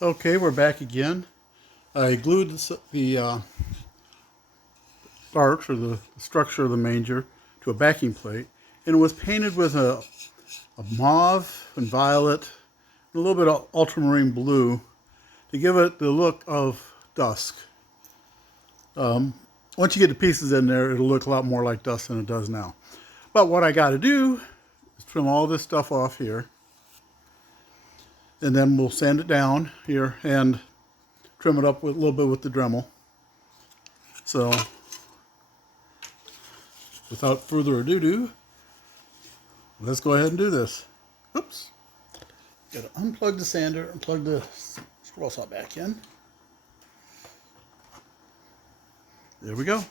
Okay, we're back again. I glued the arch or the structure of the manger to a backing plate, and it was painted with a mauve and violet and a little bit of ultramarine blue to give it the look of dusk. Once you get the pieces in there, it'll look a lot more like dusk than it does now. But what I got to do is trim all this stuff off here, and then we'll sand it down here and trim it up with a little bit with the dremel. So without further ado, let's go ahead and do this. Oops. Got to unplug the sander and plug the scroll saw back in. There we go.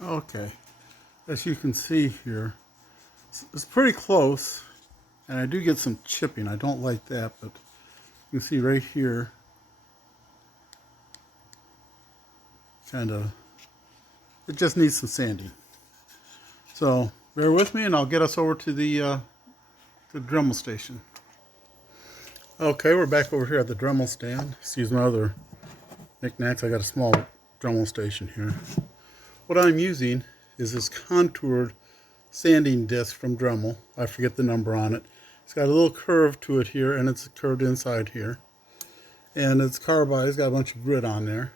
Okay, as you can see here, it's pretty close, and I do get some chipping. I don't like that, but you can see right here, kind of, it just needs some sanding. So bear with me, and I'll get us over to the Dremel station. Okay, we're back over here at the Dremel stand. Excuse my other knickknacks. I got a small Dremel station here. What I'm using is this contoured sanding disc from Dremel. I forget the number on it. It's got a little curve to it here, and it's curved inside here. And it's carbide. It's got a bunch of grit on there.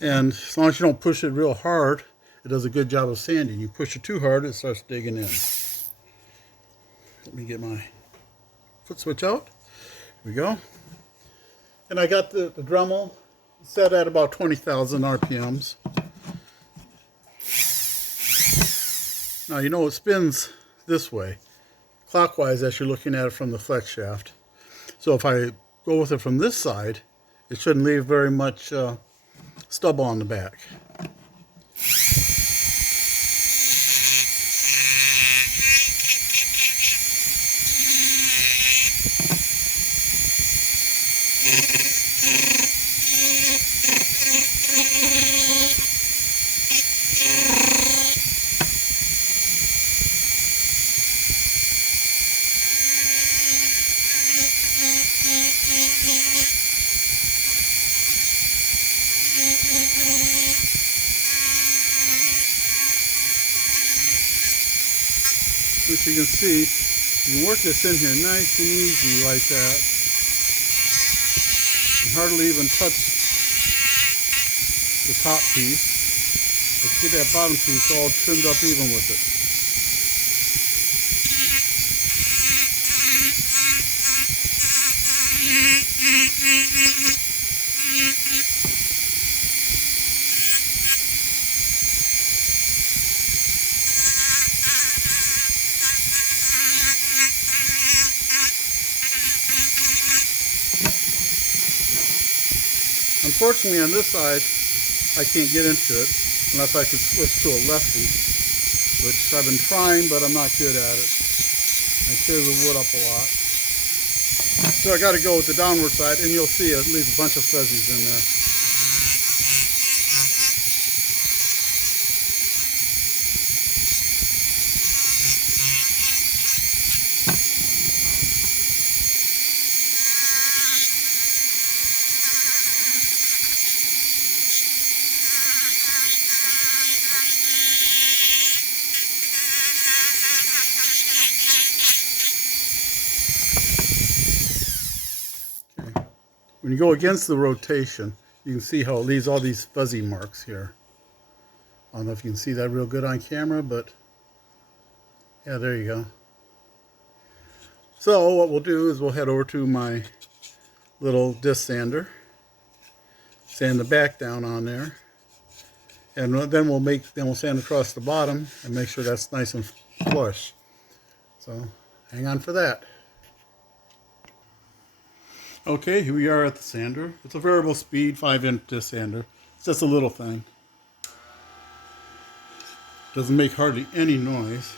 And as long as you don't push it real hard, it does a good job of sanding. You push it too hard, it starts digging in. Let me get my foot switch out. Here we go. And I got the Dremel set at about 20,000 RPMs. Now, you know, it spins this way, clockwise, as you're looking at it from the flex shaft. So if I go with it from this side, it shouldn't leave very much stub on the back. As you can see, you can work this in here nice and easy like that. You hardly even touch the top piece. Let's get that bottom piece all trimmed up even with it. Unfortunately, on this side, I can't get into it unless I could switch to a lefty, which I've been trying, but I'm not good at it. I tear the wood up a lot. So I got to go with the downward side, and you'll see it leaves a bunch of fuzzies in there. When you go against the rotation, you can see how it leaves all these fuzzy marks here. I don't know if you can see that real good on camera, but yeah, there you go. So what we'll do is we'll head over to my little disc sander, sand the back down on there, and then we'll sand across the bottom and make sure that's nice and flush. So hang on for that. Okay, here we are at the sander. It's a variable speed 5-inch disc sander. It's just a little thing. Doesn't make hardly any noise.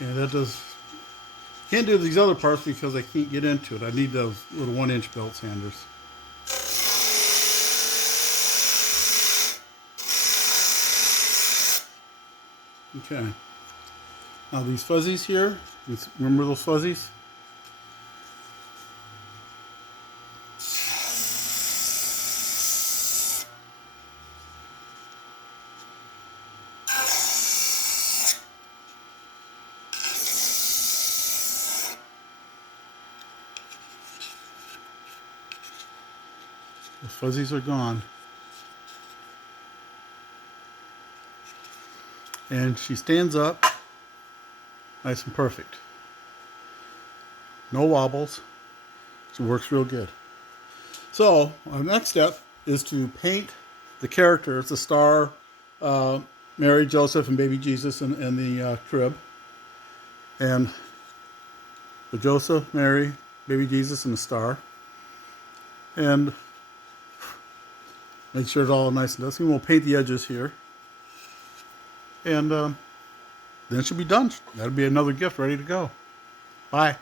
Yeah, that does. Can't do these other parts because I can't get into it. I need those little 1-inch belt sanders. Okay. Now these fuzzies here, remember those fuzzies? The fuzzies are gone. And she stands up nice and perfect. No wobbles. She works real good. So our next step is to paint the characters, the star, Mary, Joseph, and baby Jesus in the crib. And the Joseph, Mary, baby Jesus, and the star. And make sure it's all nice and dusty. We'll paint the edges here. And then it should be done. That'll be another gift ready to go. Bye.